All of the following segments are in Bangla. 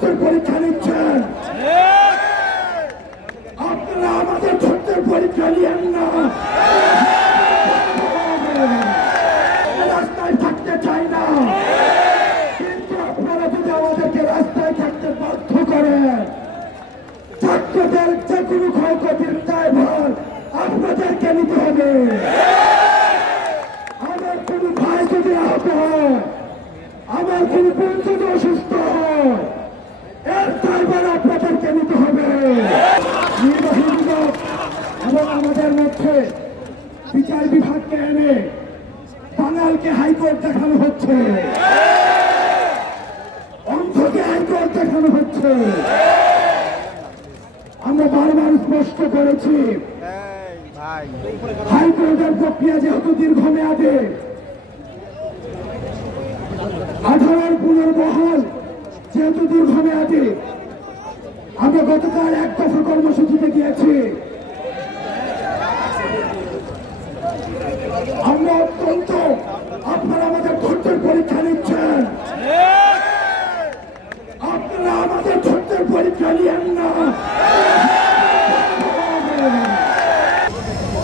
ধৈর্যের পরীক্ষা নিচ্ছেন। আপনারা আমাদের ধৈর্যের পরীক্ষা নিয়েন না। রাস্তায় থাকতে চাই না। কিন্তু আপনারা যদি আমাদেরকে রাস্তায় থাকতে বাধ্য করেন, ছাত্রদের যে কোনো ক্ষয়ক্ষতির দায়ভার আপনাদেরকে নিতে হবে। আমার কোনো ভাই যদি আহত হয়, আমার কোনো অসুস্থ হয় এর দায়ভার আপনাদেরকে নিতে হবে নির্বাহী বিভাগ এবং আমাদের মধ্যে বিচার বিভাগকে এনে বাঙালকে হাইকোর্ট দেখানো হচ্ছে। অন্ধকে হাইকোর্ট দেখানো হচ্ছে। আমরা বারবার স্পষ্ট করেছি, হাইকোর্টের প্রক্রিয়া যেহেতু দীর্ঘমেয়াদে, আঠারোর পুনর্বহাল যেহেতু দীর্ঘমেয়াদে, আমরা গতকাল এক দফা কর্মসূচিতে গিয়েছি। আমরা অত্যন্ত আপনারা আমাদের ধৈর্যের পরীক্ষা নিচ্ছেন। আপনারা আমাদের ধৈর্যের পরীক্ষা নিয়েন না।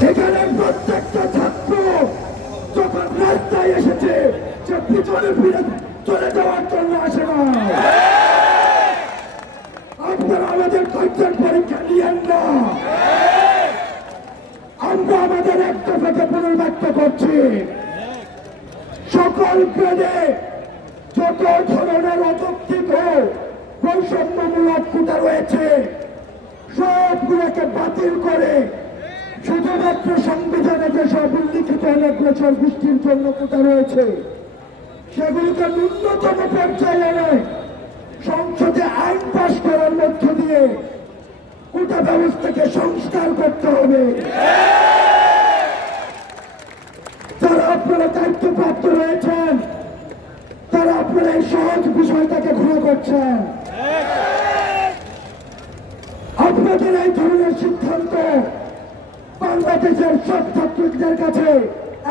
এখানে প্রত্যেকটা ছাত্র যখন রাস্তায় এসেছে, সে পিছনে ফিরে চলে যাওয়ার জন্য আসে না। আপনারা আমাদের ধৈর্যের পরীক্ষা নিয়েন না। আমরা আমাদের এক পুনর্ব্যক্ত করছি। সকল যত ধরনের অযৌক্তিক বৈষম্যমূলক রয়েছে, সবগুলোকে বাতিল করে শুধুমাত্র সংবিধানে যেসব উল্লিখিত জন্য কোটা রয়েছে, সেগুলিকে ন্যূনতম পর্যায়ে এনে সংসদে আইন পাশ করার মধ্য দিয়ে কোটা ব্যবস্থাকে সংস্কার করতে হবে। আপনারা দায়িত্বপ্রাপ্ত রয়েছেন। তারা আপনারা এই সহজ বিষয়টাকে ঘুরে করছেন আপনাদের এই ধরনের সিদ্ধান্ত বাংলাদেশের সব ছাত্রীদের কাছে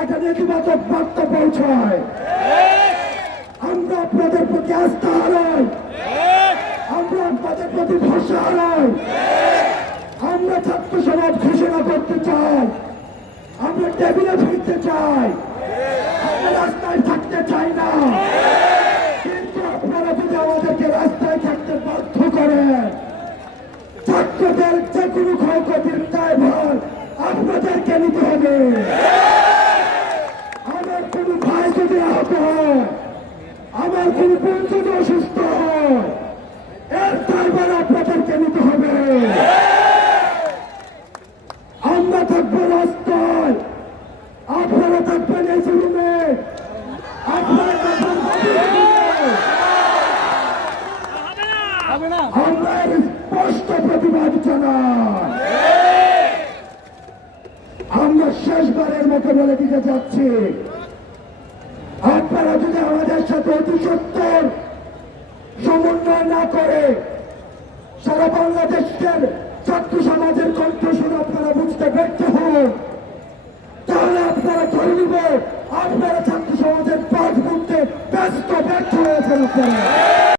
একটা নেতিবাচক বার্তা পৌঁছায়। আমরা আপনাদের প্রতি আস্থা হারাই। আমরা আপনাদের প্রতি ভরসা হারাই। আমরা ছাত্র সমাজ ঘোষণা করতে চাই। আমরা টেবিলে ফিরতে চাই। রাস্তায় থাকতে চাই না। কিন্তু আপনারা যদি আমাদেরকে রাস্তায় থাকতে বাধ্য করেন, ছাত্রদের যে কোনো ক্ষয়ক্ষতির দায়ভার আপনাদেরকে নিতে হবে। আমার কোনো ভাই যদি আহত আমার কোনো বোন যদি অসুস্থ হয়, এর দায়ভার আপনাদেরকে নিতে হবে আমরা থাকব রাস্তায় আপনারা থাকবেন এই রুমে আপনারা থাকবেন বাড়িতে। আমরা এর স্পষ্ট প্রতিবাদ আমরা শেষবারের দিতে যাচ্ছি, আপনারা যদি আমাদের সাথে অতি সত্তর সমন্বয় না করে সারা বাংলাদেশের ছাত্র সমাজের কণ্ঠস্বর আপনারা বুঝতে ব্যর্থ হন, তাহলে আপনারা ধরে নিব আপনারা ছাত্র সমাজের পাঠ করতে ব্যস্ত ব্যর্থ হয়েছেন আপনারা।